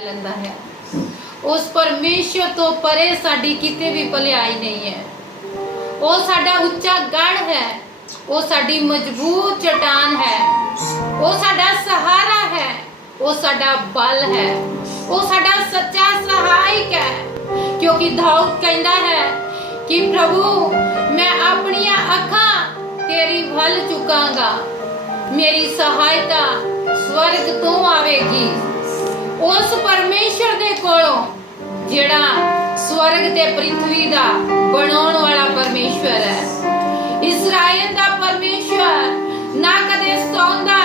लगता है। उस परमेश्वर तो परे साडी किते भी भलाई नहीं है। वो साडा उच्चा गढ़ है, वो साडी मजबूत चट्टान है, वो साडा सहारा है, वो साडा बल है, वो साडा सच्चा सहायक है। क्योंकि दाऊद कहता है कि प्रभु मैं अपनी अखां तेरी वल चुकांगा, मेरी सहायता स्वर्ग तो आवेगी। उस परमेश्वर दे कोलों जेड़ा स्वर्ग ते पृथ्वी दा बनाउण वाला परमेश्वर है। इस्राएल दा परमेश्वर ना कदे सौंदा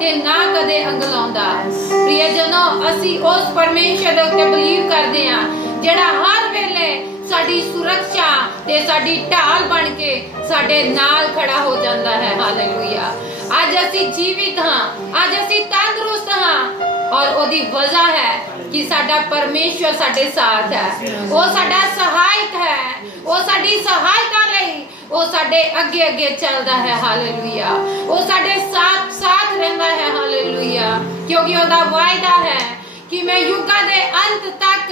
ते ना कदे अंगलाउंदा। प्रियजनों, असी उस परमेश्वर दे उत्ते बिलीव करदे हां जेड़ा हर वेले साडी सुरक्षा ते साडी ढाल बन के साडे नाल खड़ा हो जांदा है। हालेलुया। आज असी जीवित हां, आज असी तंदुरुस्त हां और ओदी वजह है कि साडा परमेश्वर साडे साथ है। वो साडा सहायक है, वो साडी सहायता लई वो साडे अगे अगे चलदा है। हालेलुया। वो साडे साथ साथ रहंदा है। हालेलुया। क्योंकि ओदा वायदा है कि मैं युगां दे अंत तक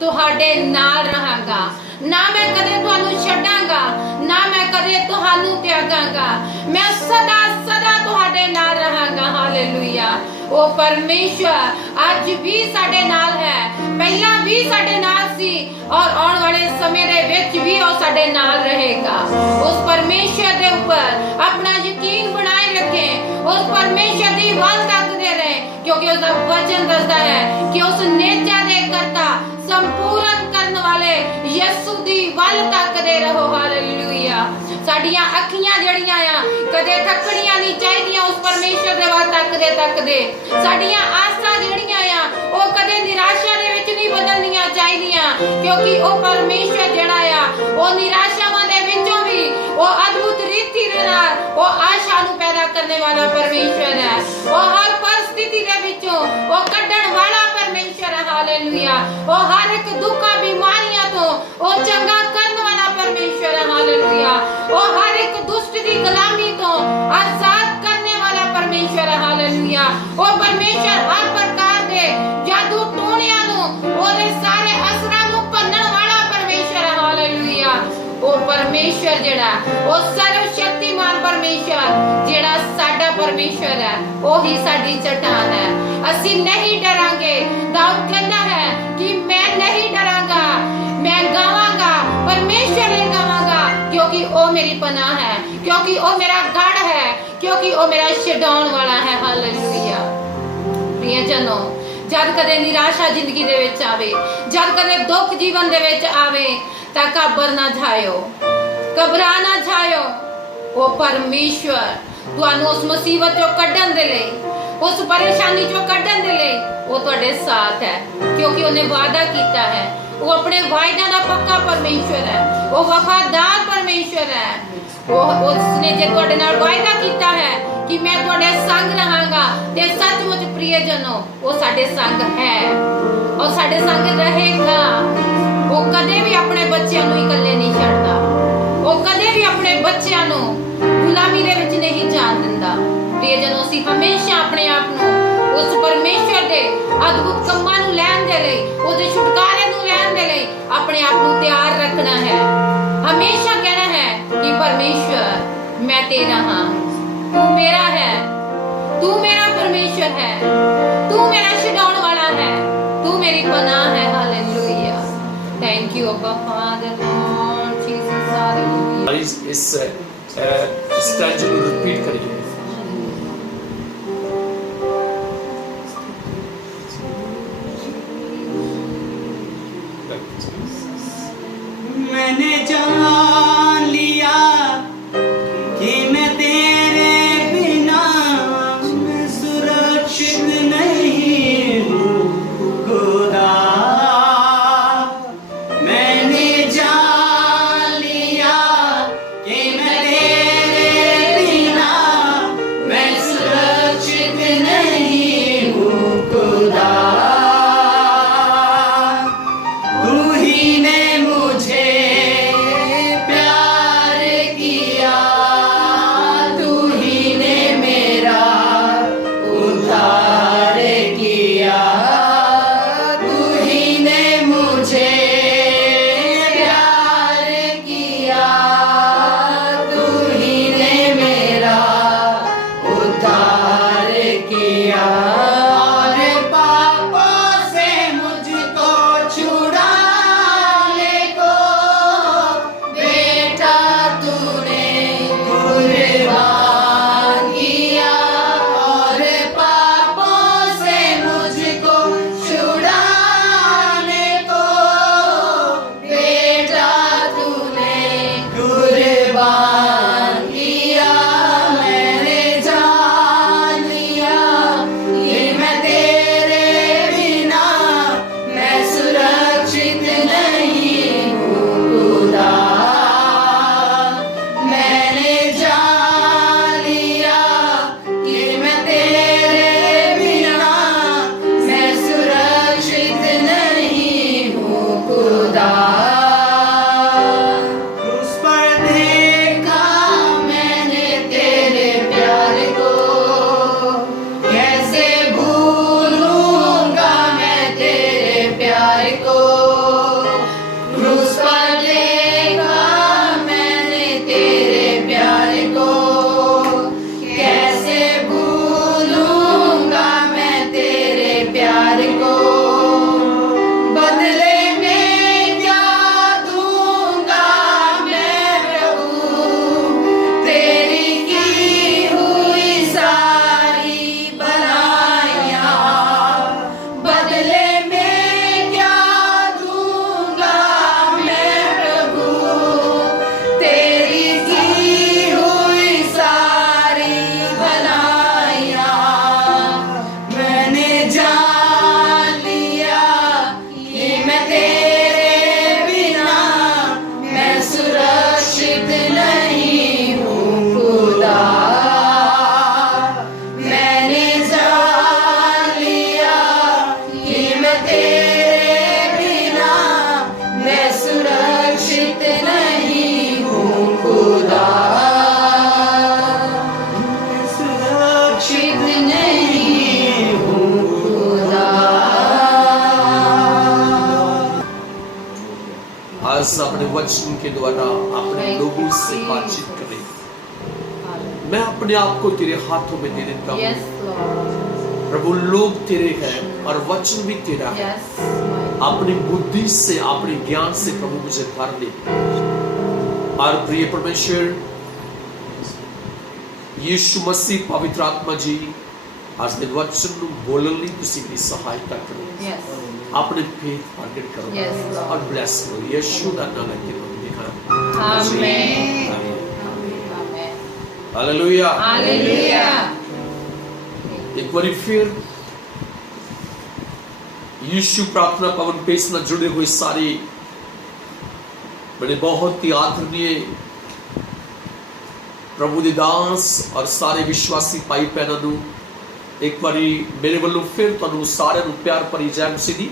तुहाडे नाल रहांगा, ना मैं कदे तुहानू छड्डांगा, ना मैं कदे तुहानू त्यागांगा, मैं सदा सदा तुहाडे नाल रहांगा। हालेलुया। वो परमेश्वर आज भी साडे नाल है, पहला भी साडे नाल सी और आने वाले समय दे विच भी वो साडे नाल रहेगा। उस परमेश्वर दे ऊपर अपना यकीन बनाए रखें, उस परमेश्वर दी वल तकदे रहें, क्योंकि उसका वचन दसदा है कि उस नेचा दे करता संपूर्ण करने वाले यीशु दी वल तकदे रहो। हालेलुया। साडियां अखियां जड़ियां आ कदे थकड़ियां नहीं चाहिए उस परमेश्वर दे वल तकदे तकदे। साडियां आसां जड़ियां आ ओ कदे निराशा दे विच नहीं बदलनियां चाहिए, क्योंकि ओ परमेश्वर जड़ा आ ओ निराशावां दे विचों भी ओ अद्भुत रीति दे नाल ओ आशा नु पैदा करने वाला परमेश्वर है। ओ हर परिस्थिति दे विचों ओ कढण वाला परमेश्वर है। हालेलुया। ओ हर एक दुखा बीमारियां तो ओ चंगा करने वाला परमेश्वर है। हालेलुया। ओ हर एक दुष्ट दी गुलामी तो आजाद करने वाला परमेश्वर है। हालेलुया। ओ परमेश्वर हर प्रकार दे जादू टोणियां नु ओदे सारे असरां नु भन्नण वाला परमेश्वर है। हालेलुया। ओ परमेश्वर जेड़ा ओ सर्वशक्तिमान परमेश्वर जेड़ा साडा परमेश्वर है, ओही साडी चट्टान है। असी नहीं डरांगे। दाऊद कहता है कि मैं नहीं डरांगा, मैं गावांगा, परमेश्वर ले गावांगा, क्योंकि ओ मेरी पनाह है, क्योंकि ओ मेरा गढ़ है, क्योंकि ओ मेरा छडाउण वाला है। हालेलुया। प्रियजनों, जद कदे निराशा जिंदगी दे विच आवे, जद कदे दुख जीवन दे विच आवे तां घबर ना जायो, घबरा ना जायो। ओ परमेश्वर तुहानू उस मुसीबत चों कढण दे लई, उस परेशानी चों कढण दे लई वो तुहाडे साथ है, क्योंकि उन्हें वादा कीता है। वो अपने वायदा दा पक्का परमेश्वर है, वो वफादार परमेश्वर है। वो उसने जे तुहाडे नाल वायदा कीता है कि मैं तुहाडे संग रहांगा, ते सचमुच प्रियजनों वो साडे संग है और साडे संग रहेगा। वो कदे भी अपने बच्चों नूं इकल्ले नहीं छड्डदा, वो कदे भी अपने बच्चों नूं गुलामी दे विच नहीं जाण दिंदा। प्रियजनों, असीं हमेशा अपने आप नूं उस परमेश्वर दे अद्भुत कम्मां नूं लैण दे लई, उहदे छुटकारे नूं लैण दे लई अपने आप नूं तैयार रखना है। हमेशा कहना है कि परमेश्वर मैं तेरा हां, तू मेरा है, तू मेरा परमेश्वर है, तू मेरा छुड़ाउण वाला है, तू मेरी पनाह है। हालेलुया। थैंक यू अब्बा फादर लॉर्ड जीसस। हालेलुया। इस स्टैंजा को रिपीट करिए। मैंने जान लिया कि मैं तेरे बिना मैं सुरक्षित नहीं हूँ खुदा। मैंने जान लिया कि मैं तेरे बिना मैं सुरक्षित नहीं हूँ खुदा। तू ही ने मुझे आज अपने वचन के द्वारा अपने लोगों से बातचीत करें। मैं अपने आप को तेरे हाथों में दे देता हूँ। Yes, Lord. प्रभु, लोग तेरे हैं और वचन भी तेरा है। Yes, my अपनी बुद्धि से, अपने ज्ञान से प्रभु मुझे भर दे। और प्रिय परमेश्वर यीशु मसीह पवित्र आत्मा जी, आज दे वचन ਨੂੰ ਬੋਲਣ ਲਈ ਤੁਸੀਂ ਮੇਰੀ ਸਹਾਇਤਾ ਕਰੋ। Yes. अपने फेथ प्रकट करो। Yes, Lord. और ब्लेस करो। यीशु का नाम है कि मंगते हैं। Amen. आमीन। Amen. हालेलुया। Hallelujah. एक बार फिर यीशु प्रार्थना भवन पे से जुड़े हुए सारे बड़े बहुत ही आदरणीय प्रभु दे दास और सारे विश्वासी भाई भैनों ਨੂੰ एक बारी मेरे ਵੱਲੋਂ फिर ਤੁਹਾਨੂੰ ਸਾਰਿਆਂ ਨੂੰ ਪਿਆਰ ਭਰੀ ਜੈ ਮਸੀਹ ਦੀ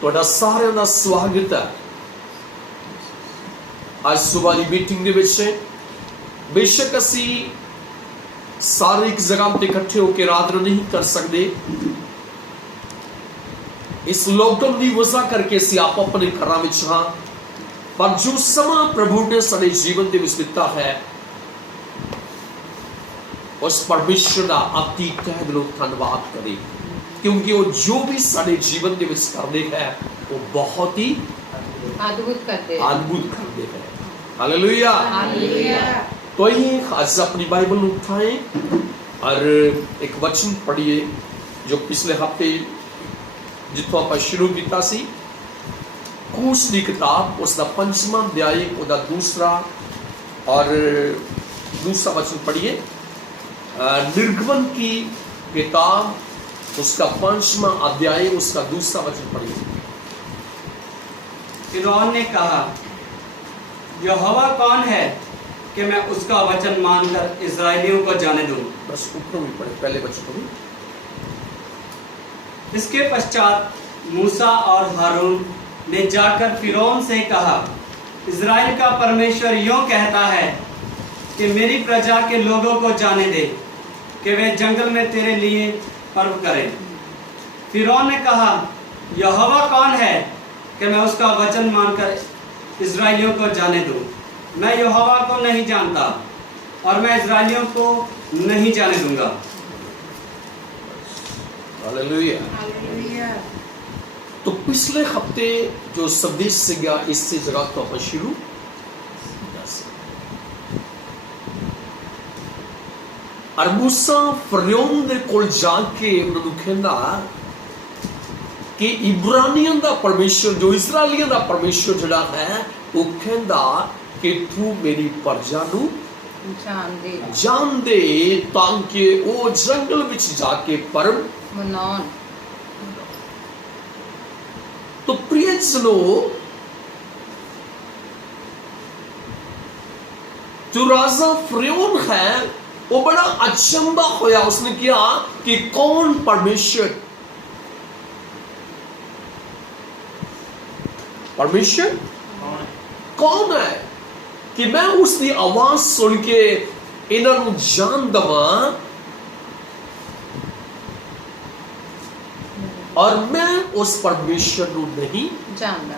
ਤੁਹਾਡਾ ਸਾਰਿਆਂ ਦਾ ਸਵਾਗਤ ਹੈ। ਅੱਜ ਸਵੇਰ ਦੀ ਮੀਟਿੰਗ ਦੇ ਵਿੱਚ ਬੇਸ਼ੱਕ ਅਸੀਂ ਸਾਰੇ ਇੱਕ ਜਗ੍ਹਾ ਤੇ ਇਕੱਠੇ ਹੋ ਕੇ ਆਰਾਧਨਾ ਨਹੀਂ ਕਰ ਸਕਦੇ। ਇਸ ਲੋਕਡਾਊਨ ਦੀ ਵਜ੍ਹਾ ਕਰਕੇ ਅਸੀਂ ਆਪ ਆਪਣੇ ਘਰਾਂ ਵਿੱਚ ਹਾਂ, ਪਰ ਜੋ ਸਮਾਂ ਪ੍ਰਭੂ ਨੇ ਸਾਡੇ ਜੀਵਨ ਦੇ ਵਿੱਚ ਦਿੱਤਾ ਹੈ उस परमेश्वर का अति तह दिलों धन्यवाद करें, क्योंकि वो जो भी सारे जीवन के विच करते हैं वो बहुत ही अद्भुत करते हैं। अद्भुत करते हैं। हालेलुया। हालेलुया। तो ये आज अपनी बाइबल उठाएं और एक वचन पढ़िए जो पिछले हफ्ते जितों आप शुरू किया सी, कूस की किताब उसका 5वां अध्याय उसका दूसरा वचन पढ़िए। निर्गमन की किताब उसका 5वां अध्याय उसका दूसरा वचन पढ़िए। फिरौन ने कहा, यहोवा कौन है कि मैं उसका वचन मानकर इस्राएलियों को जाने दूं? बस ऊपर भी पढ़े, पहले वचन को भी। इसके पश्चात मूसा और हारून ने जाकर फिरौन से कहा, इस्राएल का परमेश्वर यूं कहता है कि मेरी प्रजा के लोगों को जाने दे कि वे जंगल में तेरे लिए पर्व करें। फिरौन ने कहा, यहोवा कौन है कि मैं उसका वचन मानकर इस्राएलियों को जाने दूं? मैं यहोवा को नहीं जानता और मैं इस्राएलियों को नहीं जाने दूंगा। हालेलुया। तो पिछले हफ्ते जो संदेश से गया इससे जगह तो अपन शुरू और मूसा फिरौन दे कोल जाके उन्होंने कहना कि इब्रानियों दा परमेश्वर जो इस्राएलियों दा परमेश्वर जड़ा है वो कहना कि तू मेरी प्रजा नू जान दे ताकि वो जंगल विच जाके पर्व मनाउन। तो प्रियजनों, जो राजा फिरौन है वो बड़ा अचंभा होया। उसने किया कि कौन परमेश्वर कौन है कि मैं उसकी आवाज सुन के इन्हों जान दवा और मैं उस परमेश्वर को नहीं जानता।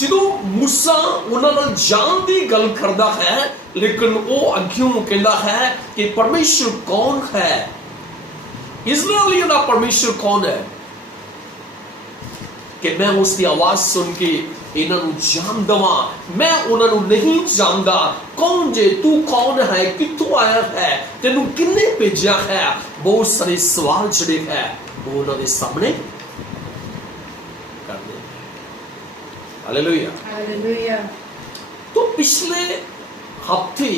जो मूसा उन्होंने जान की गल करता है, लेकिन वो अग्यों कहता है कि परमेश्वर कौन है, इस्राएलियों का परमेश्वर कौन है कि मैं उसकी आवाज सुन के इन्हों जान दवा। मैं उन्होंने नहीं जानता। कौन जे तू कौन है, कितों आया है, तेनू किन्ने भेजा है। बहुत सारे सवाल जड़े है वो उन्होंने सामने करने। हालेलुया। हालेलुया। तो पिछले हफ्ते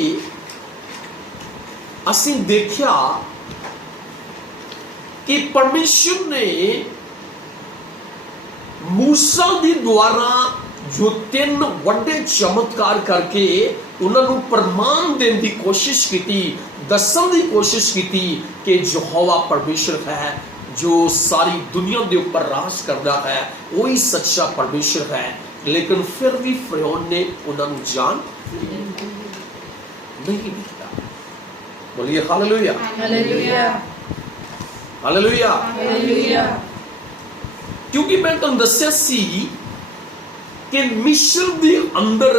असी देखा कि परमेश्वर ने मूसा के द्वारा जो 3 वड्डे चमत्कार करके उन्होंने प्रमाण देने की कोशिश की, दसन की कोशिश की कि यहोवा परमेश्वर है जो सारी दुनिया के ऊपर राज करता है, वही सच्चा परमेश्वर है। लेकिन फिर भी फिरौन ने उन्होंने जान नहीं दिया। बोलिए हालेलुया। हालेलुया। हालेलुया। हालेलुया। क्योंकि मैं तुहानू दस्सिया सी कि मिस्र दे अंदर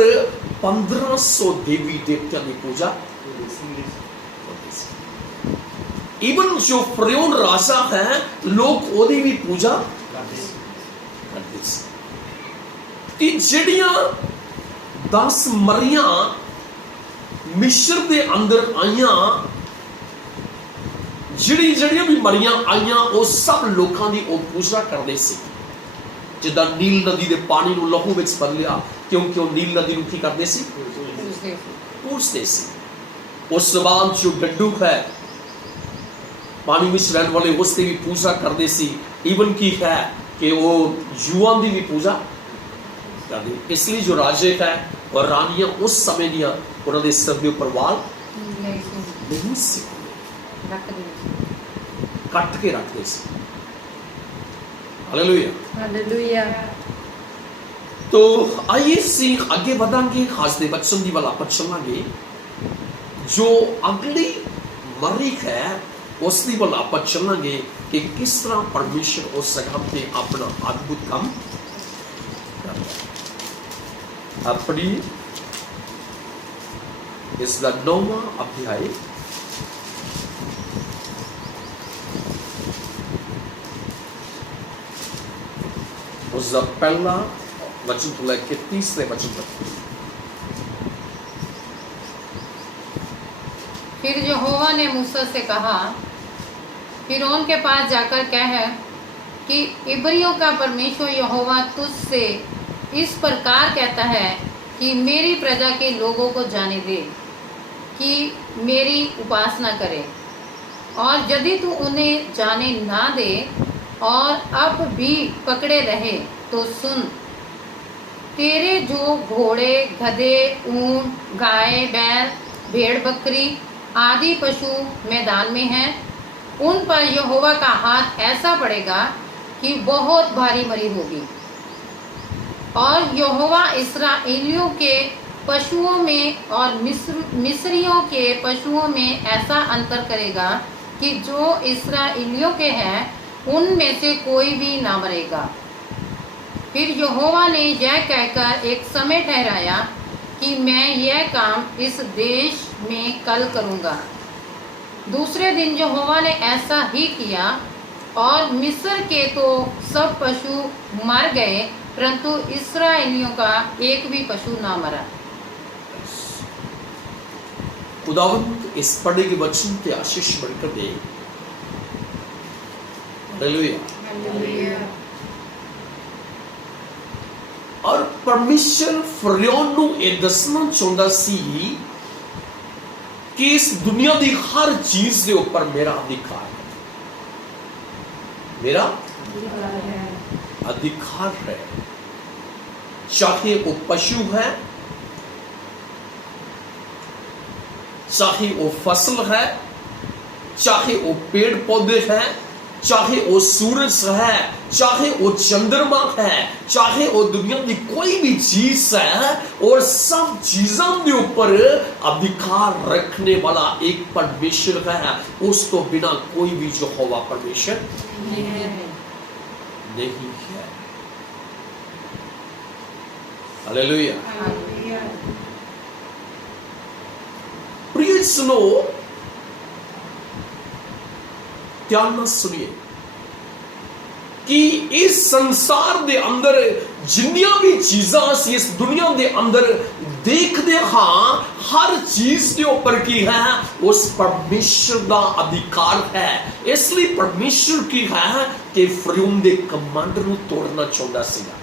1500 देवी देवतियां की पूजा, इवन जो फरौन राजा है लोग ओदी भी पूजा करते सी। कि जिहड़ियां 10 मरियां मिस्र दे अंदर आईयां, जिहड़ियां भी मरियां आईयां वो सब लोगों की वो पूजा करते सी। जिदा नील नदी के पानी नूं लहू विच बदलिया, क्योंकि वो नील नदी नूं की करते सी, पूजते सी। उस बाद जो गड्डू है पानी में रहने वाले उसकी भी पूजा करते सी। इवन की है कि वो युवाओं की भी पूजा करते। इसलिए जो राजे है और रानियां उस समय दियां उन्होंने सिर के ऊपर वाल नहीं सी, कट के रखते सी। Hallelujah, hallelujah. तो आइए सी आगे बढ़ांगे, खास दे बच्चों की वाला पर चलांगे। जो अगली मरी है उसकी वाला आप चलांगे कि किस तरह परमेश्वर उस जगह पे अपना अद्भुत काम अपनी इसका 9वां अध्याय उसका पहला वचन तो लेकर 30वें वचन तक। फिर यहोवा ने मूसा से कहा, फिरौन के पास जाकर कह कि इब्रियों का परमेश्वर यहोवा तुझसे इस प्रकार कहता है कि मेरी प्रजा के लोगों को जाने दे कि मेरी उपासना करें, और यदि तू उन्हें जाने ना दे और अब भी पकड़े रहे तो सुन, तेरे जो घोड़े, गधे, ऊंट, गाय, बैल, भेड़, बकरी आदि पशु मैदान में हैं, उन पर यहोवा का हाथ ऐसा पड़ेगा कि बहुत भारी मरी होगी। और यहोवा इस्राएलियों के पशुओं में और मिस्रियों के पशुओं में ऐसा अंतर करेगा कि जो इस्राएलियों के हैं उनमें से कोई भी ना मरेगा। फिर यहोवा ने यह कहकर एक समय ठहराया कि मैं यह काम इस देश में कल करूंगा। दूसरे दिन यहोवा ने ऐसा ही किया और मिस्र के तो सब पशु मर गए, परंतु इस्राएलियों का एक भी पशु ना मरा। खुदावंद इस पढ़े के वचन के आशीष बढ़कर दे। हालेलुया। और परमेश्वर फरौन नूं यह दसना चाहता सी कि इस दुनिया की हर चीज के ऊपर मेरा अधिकार है, मेरा अधिकार है। चाहे वो पशु है, चाहे वो फसल है, चाहे वो पेड़ पौधे हैं, चाहे वो सूरज है, चाहे वो चंद्रमा है, चाहे वो दुनिया की कोई भी चीज है, और सब चीजों के ऊपर अधिकार रखने वाला एक परमेश्वर है। उसको बिना कोई भी जो होगा परमेश्वर नहीं है। हालेलुया। प्रिय सुनो, ध्यान न सुनिए कि इस संसार के अंदर जिन्नियां भी चीज़ां इस दुनिया के अंदर देखते हाँ, हर चीज के ऊपर की है उस परमेश्वर का अधिकार है। इसलिए परमेश्वर की है कि फरौन के कमांड नूं तोड़ना चाहता सीगा,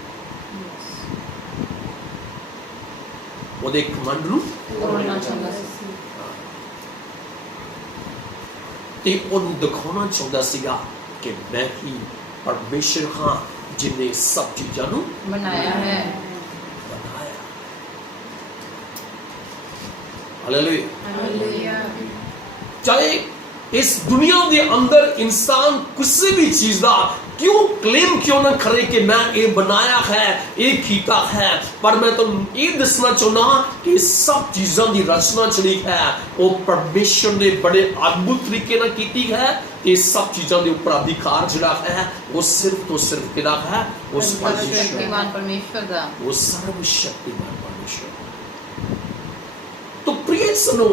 ਉਹਦੇ ਕਮਾਂਡ ਨੂੰ ਤੋੜਨਾ ਚਾਹੁੰਦਾ ਸੀ ਤੇ ਉਹਨੂੰ ਦਿਖਾਉਣਾ ਚਾਹੁੰਦਾ ਸੀਗਾ ਕਿ ਮੈਂ ਹੀ परमेश्वर हाँ जिन्हें सब चीजों को बनाया है। हालेलुया। हालेलुया। चाहे इस दुनिया के अंदर इंसान किसी भी चीज का क्यों क्लेम क्यों ना करे कि मैं ये बनाया है, ये कीता है, पर मैं तो ये दसना चाहना कि सब चीजों की रचना चली है वो परमेश्वर ने बड़े अद्भुत तरीके ना की है। ये सब चीजों के ऊपर अधिकार जिहड़ा है वो सिर्फ तो सिर्फ किहदा है, उस परमेश्वर दा, वो सर्वशक्तिमान परमेश्वर। तो प्रिय सुनो,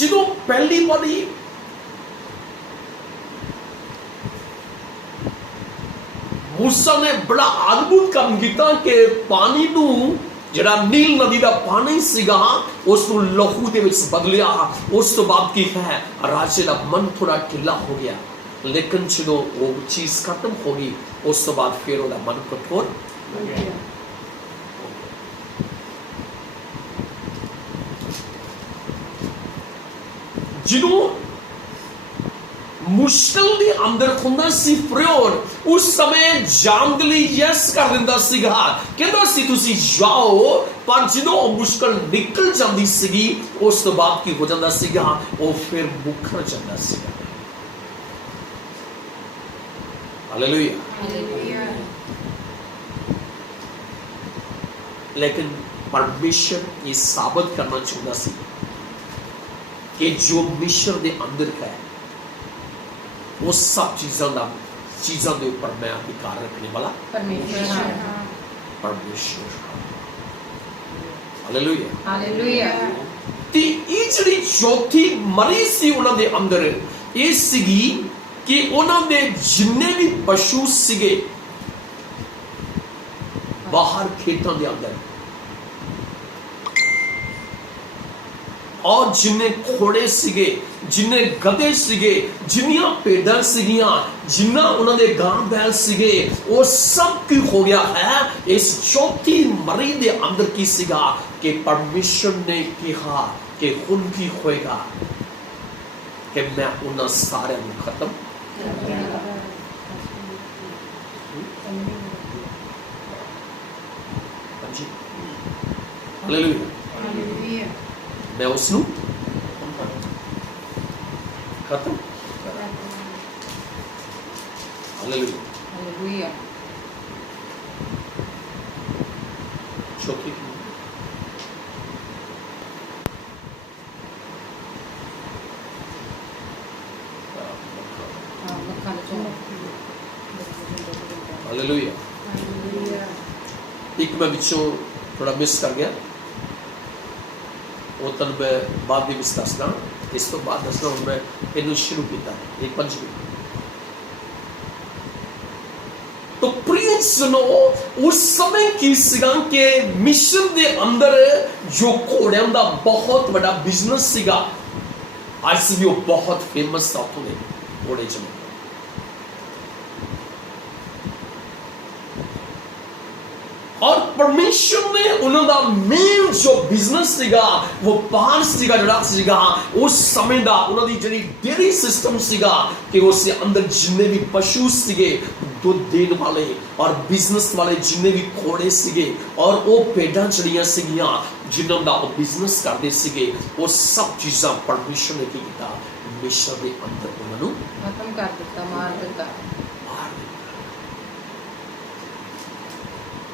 जो पहली बारी मूसा ने बड़ा अद्भुत काम किया कि पानी नू जिहड़ा नील नदी का पानी सीगा उसनू लहू दे विच बदलिया। उस तो बाद की है राजे का मन थोड़ा ढिला हो गया, लेकिन जो वो चीज खत्म हो गई उस तो बाद फिर उसका मन कठोर हो गया। जिन्हों मुश्किल के अंदर खुंदा सी फिरौन उस समय जान के लिए यस कर दिंदा सीगा, कहंदा सी तुसी जाओ, पर जिदों मुश्किल निकल जांदी सीगी उस तो बाद की हो जांदा सीगा वो फिर मुखर जांदा सीगा। Hallelujah, hallelujah. लेकिन परमेश्वर ये साबित करना चाहता सी कि जो मिस्र के अंदर है वो सब चीजों के ऊपर मैं अधिकार रखने वाला परमेश्वर। Hallelujah, hallelujah. ते ये जिहड़ी चौथी मरी सी उन्हां दे अंदर ये सीगी कि उन्हां दे जिन्ने भी पशु सीगे बाहर खेतों के अंदर और जिन्हें घोड़े सीगे, जिन्हें गधे सीगे, जिन्नियां भेड़ां सीगियां, जिन्ना उन्होंने गां बैल सीगे, वो सब की हो गया है। इस चौथी मरी दे अंदर की सीगा कि परमेश्वर ने कहा कि हुन की होएगा कि मैं उन्हें सारे को खत्म हालेलुया, हालेलुया। मैं उसनू खत्म हालेलुया, हालेलुया। चौथी हालेलुया। एक मैं बिचों थोड़ा मिस कर गया, वो तन मैं बाद में दसना, इस तो बाद दसना हूँ मैं इन्हें शुरू किया एक पंचमी। तो प्रिय सुनो, उस समय की सीगा के मिस्र दे अंदर जो घोड़ियां दा बहुत बड़ा बिजनेस सीगा, आज भी वो बहुत फेमस था उन्हें घोड़े चले। और परमेश्वर ने उन्होंने मेन जो बिजनेस सीगा वो पार सीगा जड़ा सीगा उस समय दा उन्होंने जड़ी डेयरी सिस्टम सीगा कि उसके अंदर जिन्ने भी पशु सीगे दूध देने वाले और बिजनेस वाले जिन्ने भी घोड़े सीगे और वो भेड़ां चढ़ियां सीगियां जिन्हों दा वो बिजनेस करते सीगे, वो सब चीज़ां परमेश्वर ने किया मिस्र के अंदर उन्होंने खत्म कर दिता, मार दिता।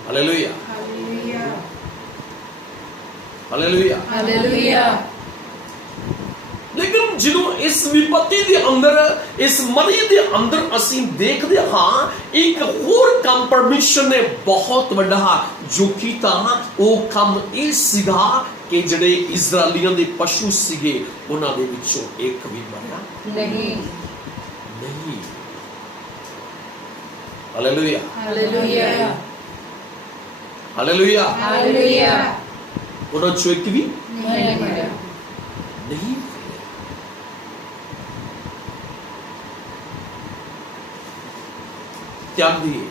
Hallelujah, hallelujah, hallelujah, hallelujah. लेकिन जिन्हों इस विपत्ति के अंदर इस मरी के अंदर असीं देखते हाँ एक होर काम परमेश्वर ने बहुत बड़ा जो कीता, वो काम ये सीगा कि जिहड़े इजराइलियों के पशु सीगे उन्हां दे विचों एक भी मरिया नहीं। Hallelujah, hallelujah, hallelujah, hallelujah. उन्होंने चो एक भी नहीं। त्याग दिए।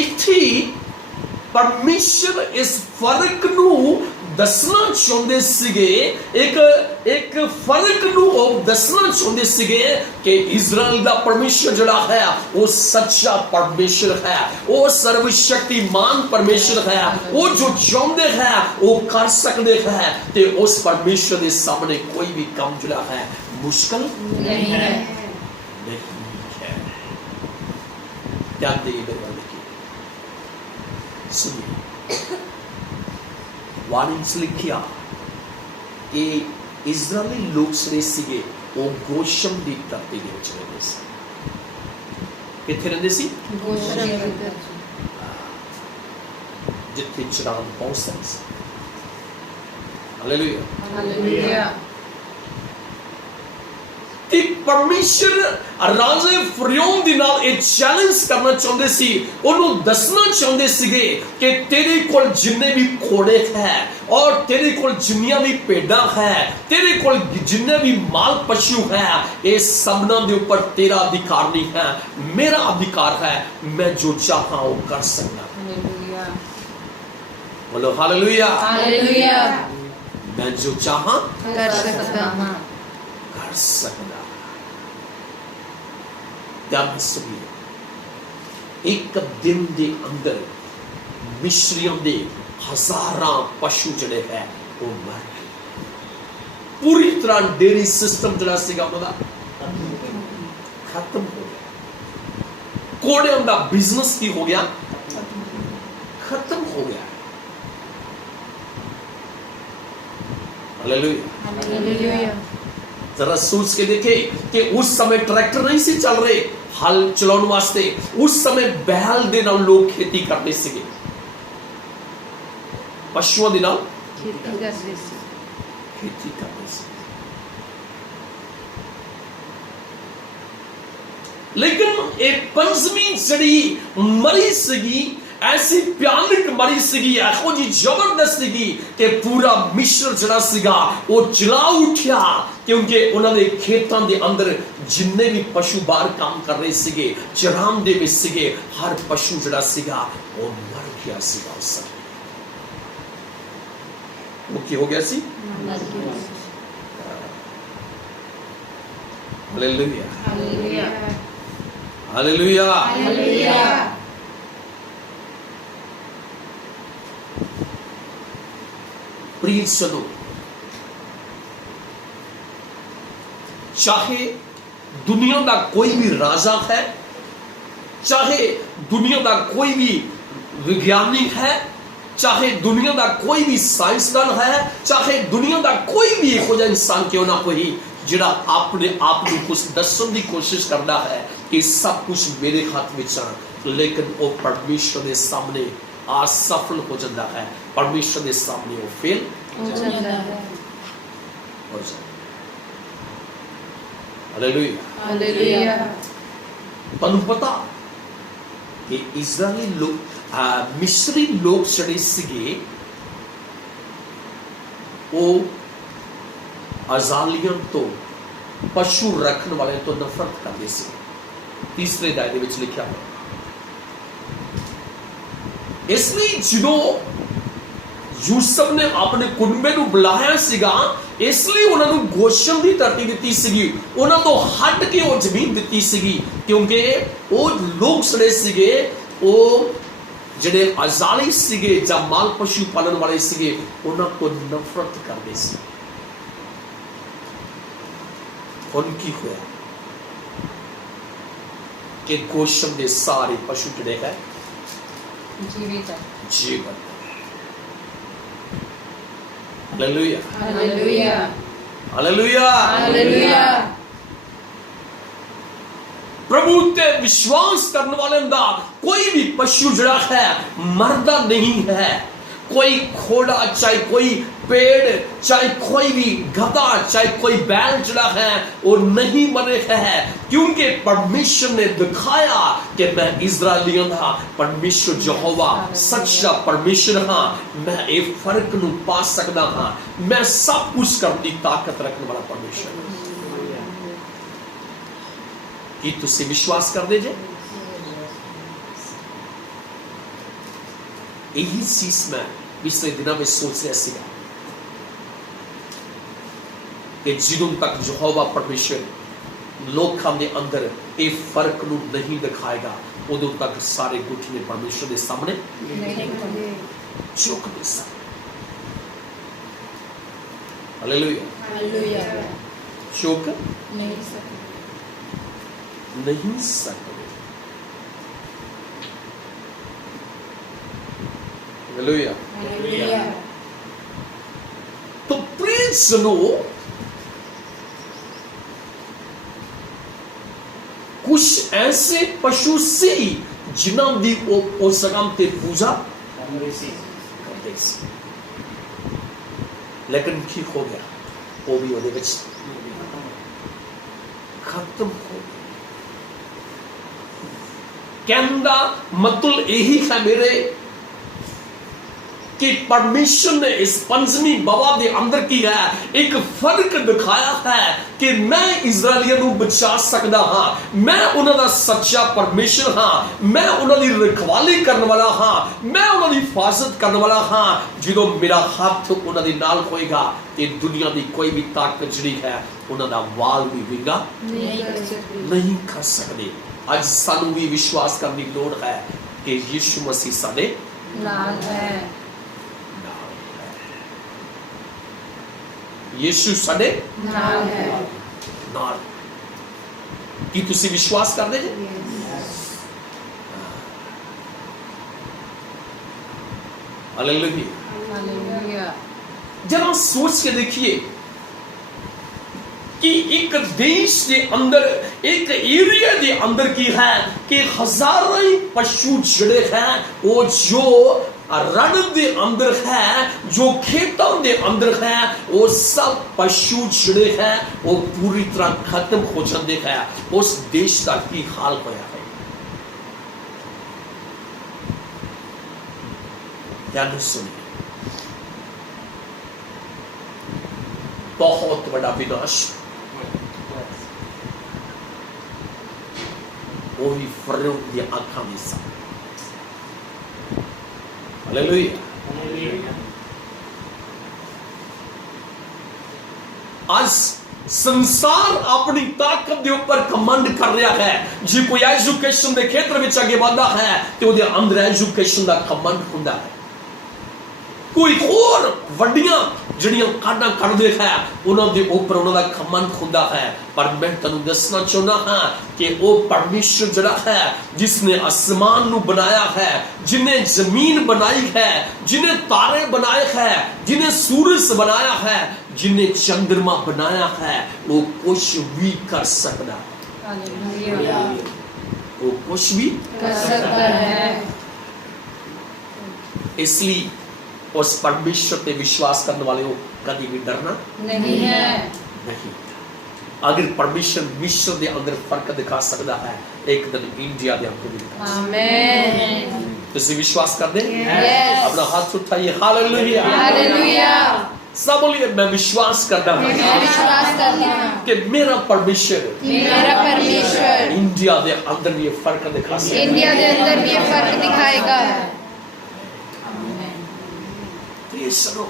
इत्थे परमेश्वर इस फर्क नू ਦੱਸਣਾ ਚਾਹੁੰਦੇ ਸੀਗੇ, ਇੱਕ ਫਰਕ ਨੂੰ ਉਹ ਦੱਸਣਾ ਚਾਹੁੰਦੇ ਸੀਗੇ ਕਿ ਇਜ਼ਰਾइल ਦਾ ਪਰਮੇਸ਼ਰ ਜਿਹੜਾ ਹੈ ਉਹ ਸੱਚਾ ਪਰਮੇਸ਼ਰ ਹੈ, ਉਹ ਸਰਵਸ਼ਕਤੀਮਾਨ ਪਰਮੇਸ਼ਰ ਹੈ, ਉਹ ਜੋ ਚਾਹੁੰਦੇ ਹੈ ਉਹ ਕਰ ਸਕਦੇ ਹੈ, ਤੇ ਉਸ ਪਰਮੇਸ਼ਰ ਦੇ ਸਾਹਮਣੇ ਕੋਈ ਵੀ ਕੰਮ ਜਿਹੜਾ ਹੈ ਮੁਸ਼ਕਲ नहीं है। नहीं है। ध्यान देइए मेरे वाले की, सुनिए। वाणी ਚ ਲਿਖਿਆ ਕਿ ਇਜ਼ਰਾਈਲੀ ਲੋਕ ਜਿਹੜੇ ਸੀਗੇ ਉਹ ਗੋਸ਼ਮ ਦੀ ਧਰਤੀ ਦੇ ਵਿੱਚ ਰਹਿੰਦੇ ਸੀ। ਕਿੱਥੇ ਰਹਿੰਦੇ ਸੀ? गोशन ਜਿੱਥੇ ਚਰਾਗ ਬਹੁਤ ਸਾਰੇ ਸੀ। ਹਾਲੇਲੂਇਆ। हालेलुया। ਤੇ ਪਰਮੇਸ਼ਰ ਰਾਜੇ ਫਰਿਓਨ ਦੇ ਨਾਲ ਇਹ ਚੈਲੰਜ ਕਰਨਾ ਚਾਹੁੰਦੇ ਸੀ, ਉਹਨੂੰ ਦੱਸਣਾ ਚਾਹੁੰਦੇ ਸੀਗੇ ਕਿ ਤੇਰੇ ਕੋਲ ਜਿੰਨੇ ਵੀ ਘੋੜੇ ਹੈ ਔਰ ਤੇਰੇ ਕੋਲ ਜਿੰਨੀਆਂ ਵੀ ਭੇਡਾਂ ਹੈ, ਤੇਰੇ ਕੋਲ ਜਿੰਨੇ ਵੀ ਮਾਲ ਪਸ਼ੂ ਹੈ, ਇਹ ਸਭਨਾਂ ਦੇ ਉੱਪਰ ਤੇਰਾ ਅਧਿਕਾਰ ਨਹੀਂ ਹੈ, ਮੇਰਾ ਅਧਿਕਾਰ ਹੈ। ਮੈਂ ਜੋ ਚਾਹਾਂ ਉਹ ਕਰ ਸਕਦਾ। हालेलुया। ਬੋਲੋ ਹਾਲੇਲੂਇਆ। हालेलुया। ਮੈਂ ਜੋ ਚਾਹਾਂ कर सकता हूँ। कर सकता। ध्यान सुनिए, एक दिन के अंदर मिस्रियों के हजारां पशु जड़े है वो मर गए। पूरी तरह डेयरी सिस्टम जड़ा सीगा उनका खत्म हो गया। घोड़ियों का बिजनेस की हो गया, खत्म हो गया। हालेलुया। हालेलुया। जरा सोच के देखे कि उस समय ट्रैक्टर नहीं सी चल रहे हल चलाने वास्ते, उस समय बैल दे नाल लोग खेती करते सीगे, पशुओं दे नाल खेती करते सी। खेती करते सी। लेकिन एक पंचमी जड़ी मरी सीगी, ऐसी भयानक मरी सीगी, ऐहो जी जबरदस्त सीगी कि पूरा मिस्र जड़ा सीगा वो चिल्ला उठिया, क्योंकि उन्होंने खेतों के अंदर जिन्ने भी पशु बाहर काम कर रहे सीगे, चराम दे विच सीगे, हर पशु जड़ा सीगा वो मर गया सीगा। उस समय वो की हो गया सी? हालेलुया। हालेलुया। हालेलुया। हालेलुया। प्रिय सुनो, चाहे दुनिया का कोई भी राजा है, चाहे दुनिया का कोई भी वैज्ञानिक है, चाहे दुनिया का कोई भी साइंसदान है, चाहे दुनिया का कोई भी एक इंसान क्यों ना कोई जिहड़ा अपने आप को कुछ दसन की कोशिश करता है कि सब कुछ मेरे हाथ में आ, लेकिन वो परमेश्वर के सामने असफल हो जाता है, परमेश्वर के सामने वो फेल हो जाता है। हो जाता। हालेलुया। हालेलुया। ਤੁਹਾਨੂੰ ਪਤਾ कि इजरायली लोग मिस्री लोग ਜਿਹੜੇ ਸੀਗੇ ਉਹ ਅਜ਼ਾਲੀਆਂ ਤੋਂ ਪਸ਼ੂ ਰੱਖਣ ਵਾਲੇ ਤੋਂ ਨਫ਼ਰਤ ਕਰਦੇ ਸੀ। ਤੀਸਰੇ ਅਧਿਆਇ ਦੇ ਵਿੱਚ ਲਿਖਿਆ ਹੈ। ਇਸ ਲਈ ਜਦੋਂ ਯੂਸਫ ਨੇ ਆਪਣੇ ਕੁੰਬੇ ਨੂੰ ਬੁਲਾਇਆ ਸੀਗਾ, ਇਸ ਲਈ ਉਹਨਾਂ ਨੂੰ ਗੋਸ਼ਨ ਦੀ ਧਰਤੀ ਦਿੱਤੀ ਸੀਗੀ, ਉਹਨਾਂ ਤੋਂ ਹਟ ਕੇ ਉਹ ਜ਼ਮੀਨ ਦਿੱਤੀ ਸੀਗੀ, ਕਿਉਂਕਿ ਉਹ ਲੋਕ ਜਿਹੜੇ ਸੀਗੇ ਉਹ ਜਿਹੜੇ ਅਜ਼ਾਲੀ ਸੀਗੇ ਜਾਂ ਮਾਲ ਪਸ਼ੂ ਪਾਲਣ ਵਾਲੇ ਸੀਗੇ, ਉਹਨਾਂ ਤੋਂ ਨਫ਼ਰਤ ਕਰਦੇ ਸੀ। ਹੁਣ ਕੀ ਹੋਇਆ ਕਿ ਗੋਸ਼ਨ ਦੇ ਸਾਰੇ ਪਸ਼ੂ ਜਿਹੜੇ ਹੈ जीवित है। जीवन। हालेलुया। हालेलुया। हालेलुया। हालेलुया। प्रभु ते विश्वास करने वाले दा कोई भी पशु जड़ा है मरदा नहीं है। कोई घोड़ा, चाहे कोई पेड़, चाहे कोई भी गधा, चाहे कोई बैल जड़ा है वो नहीं मरे है, क्योंकि परमेश्वर ने दिखाया कि मैं इजराइलियों का परमेश्वर यहोवा सच्चा परमेश्वर हाँ, मैं एक फर्क नू पा सकता हाँ, मैं सब कुछ करने की ताकत रखने वाला परमेश्वर। की तुसी विश्वास कर दे जे? यही चीज मैं पिछले दिनों में सोच रहा सीगा ਕਿ ਜਦੋਂ ਤੱਕ ਯਹੋਵਾ ਪਰਮੇਸ਼ਰ ਲੋਕਾਂ ਦੇ ਅੰਦਰ ਇਹ ਫਰਕ ਨੂੰ ਨਹੀਂ ਦਿਖਾਏਗਾ, ਉਦੋਂ ਤੱਕ ਸਾਰੇ ਗੁੱਠੇ ਪਰਮੇਸ਼ਰ ਦੇ ਸਾਹਮਣੇ ਝੁਕ ਨਹੀਂ ਸਕਦੇ। ਹਾਲੇਲੂਇਆ। हालेलुया। ਝੁਕ नहीं सकते। नहीं सकते। हालेलुया। हालेलुया। तो प्रिय सुनो, कुछ ऐसे पशु सी जिन्हां दी उस जगह ते पूजा करते सी, लेकिन की हो गया, वो भी ਉਹਦੇ ਵਿੱਚ खत्म हो गया। कहने मतलब यही है मेरे कि परमेश्वर ने इस पंचमी बवा के अंदर की है एक फर्क दिखाया है कि मैं इजरायलियों को बचा सकता हाँ, मैं उन्होंने सच्चा परमेश्वर हाँ, मैं उन्होंने रखवाली करने वाला हाँ, मैं उन्होंने हिफाजत करने वाला हाँ। जो मेरा हाथ उन्होंने नाल होएगा तो दुनिया की कोई भी ताकत जी है उन्होंने वाल भी विंगा नहीं कर सकते। आज सानू भी विश्वास करने की लोड़ है कि यीशु मसीह साडे नाल है। यीशु साडे नाल है। नाल की तुसी विश्वास करते जे? हालेलुया। हालेलुया। जरा सोच के देखिए कि एक देश के अंदर एक एरिया के अंदर की है कि हजारों ही पशु जड़े हैं वो जो रण के अंदर है, जो खेतों के अंदर है, वो सब पशु जड़े हैं वो पूरी तरह खत्म हो जाते हैं। उस देश का की हाल होया है। ध्यान सुनिए, बहुत बड़ा विनाश वही फर्रों की आंखों में सा। हालेलुया। आज संसार अपनी ताकत के ऊपर कमांड कर रहा है। जी कोई एजुकेशन के क्षेत्र में आगे बढ़ता है तो उसके अंदर एजुकेशन का कमांड होता है। कोई और वड्डियां जड़ियां काडा करते हैं उन्होंने ऊपर उन्होंने कमांड होता है। पर मैं तेनू दसना चाहना हाँ कि वो परमेश्वर जड़ा है जिसने आसमान नू बनाया है, जिन्हें जमीन बनाई है, जिन्हें तारे बनाए हैं, जिन्हें सूरज बनाया है, जिन्हें चंद्रमा बनाया है, वो कुछ भी कर सकता है। हालेलुया। वो कुछ भी कर सकता है। इसलिए उस परमेश्वर पे विश्वास करने वाले को कभी भी डरना नहीं है। नहीं। अगर परमेश्वर मिस्र के अंदर फर्क दिखा सकता है, एक दिन इंडिया के अंदर भी दिखा सकता है। आमीन। तुसी विश्वास कर दे? Yes। अपना हाथ उठाइए। हालेलुया। हालेलुया। सब बोलिए मैं विश्वास करता हूँ मैं विश्वास करता हूँ कि मेरा परमेश्वर मेरा परमेश्वर इंडिया के अंदर भी ये फर्क दिखा सकता है। इंडिया के अंदर भी ये फर्क दिखाएगा। प्रिय सुनो,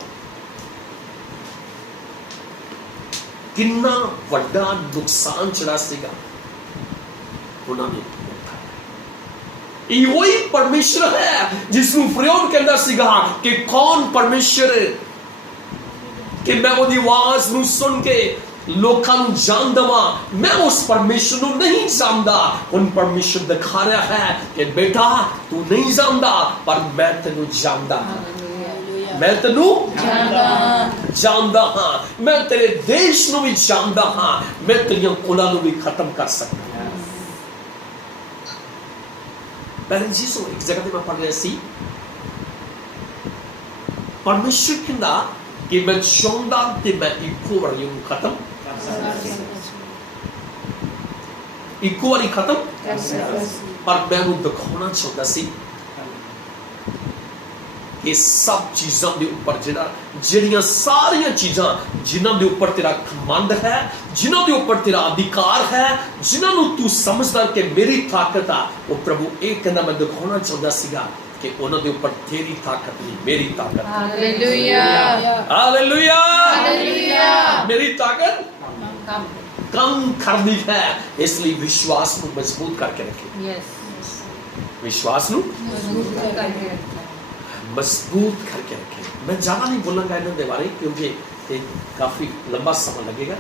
कितना बड़ा नुकसान चढ़ा सीगा उन्होंने। ये वही परमेश्वर है जिसनु फिरौन कहता सीगा कि कौन परमेश्वर कि मैं वो आवाज नू सुन के लोकां नू जान दवा। मैं उस परमेश्वर नू नहीं जानदा। उन परमेश्वर दिखा रहा है कि बेटा तू नहीं जानदा पर मैं तेनू जानदा। मैं तेनू जानदा हाँ, मैं तेरे देश नू भी जानदा हाँ, मैं तेरियां कुलां नू भी खत्म कर सकता। पहले चीज़ों एक जगह पे मैं पढ़ रहा सी परमेश्वर कहंदा कि मैं चाहता कि मैं इको बारी खत्म इको बारी खत्म पर मैं उन्हें दिखाना चाहता सी ये सब चीज़ों के ऊपर जिहड़ियां सारियां चीज़ां जिन्हां दे ऊपर तेरा कमांड है, जिन्हां दे ऊपर तेरा अधिकार है, जिन्हां नूं तू समझदा कि मेरी ताकत आ, वो प्रभु एक कहंदा मैं दिखाना चाहता सीगा कि ਉਹਨਾਂ ਦੇ ਉੱਪਰ ਤੇਰੀ ਤਾਕਤ ਨਹੀਂ, ਮੇਰੀ ਤਾਕਤ। Hallelujah hallelujah hallelujah. मेरी ताकत कम कम करनी है, इसलिए विश्वास ਨੂੰ मजबूत करके रखे। यस विश्वास ਨੂੰ मजबूत करके रखना। मजबूत करके रखे। मैं ज्यादा नहीं बोलूंगा इन्हों के बारे, क्योंकि ये काफी लंबा समय लगेगा,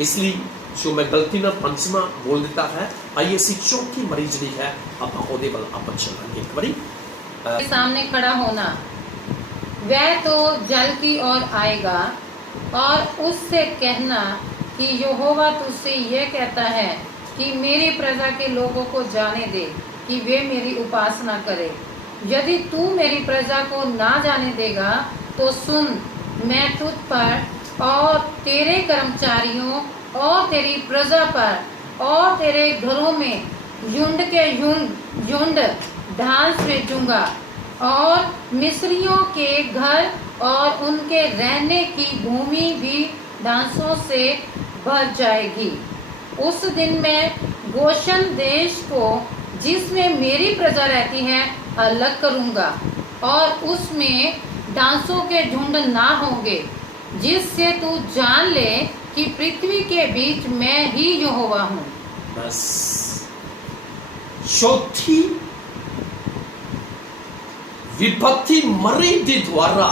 इसलिए जो मैं गलती ना पंचमा बोल देता है। आइए सी चौथी मरीज जी है, आप ओदे वाल आप चलेंगे एक बारी। के सामने खड़ा होना, वह तो जल की ओर आएगा और उससे कहना कि यहोवा तुझसे यह कहता है कि मेरी प्रजा के लोगों को जाने दे कि वे मेरी उपासना करें। यदि तू मेरी प्रजा को ना जाने देगा तो सुन, मैं तुझ पर और तेरे कर्मचारियों और तेरी प्रजा पर और तेरे घरों में झुंड के झुंड डांस भेजूंगा और मिस्रियों के घर और उनके रहने की भूमि भी डांसों से भर जाएगी। उस दिन मैं गोशन देश को जिसमें मेरी प्रजा रहती है अलग करूंगा और उसमें डांसों के झुंड ना होंगे, जिससे तू जान ले कि पृथ्वी के बीच मैं ही यहोवा हूँ। बस चौथी विपत्ति मरी दी द्वारा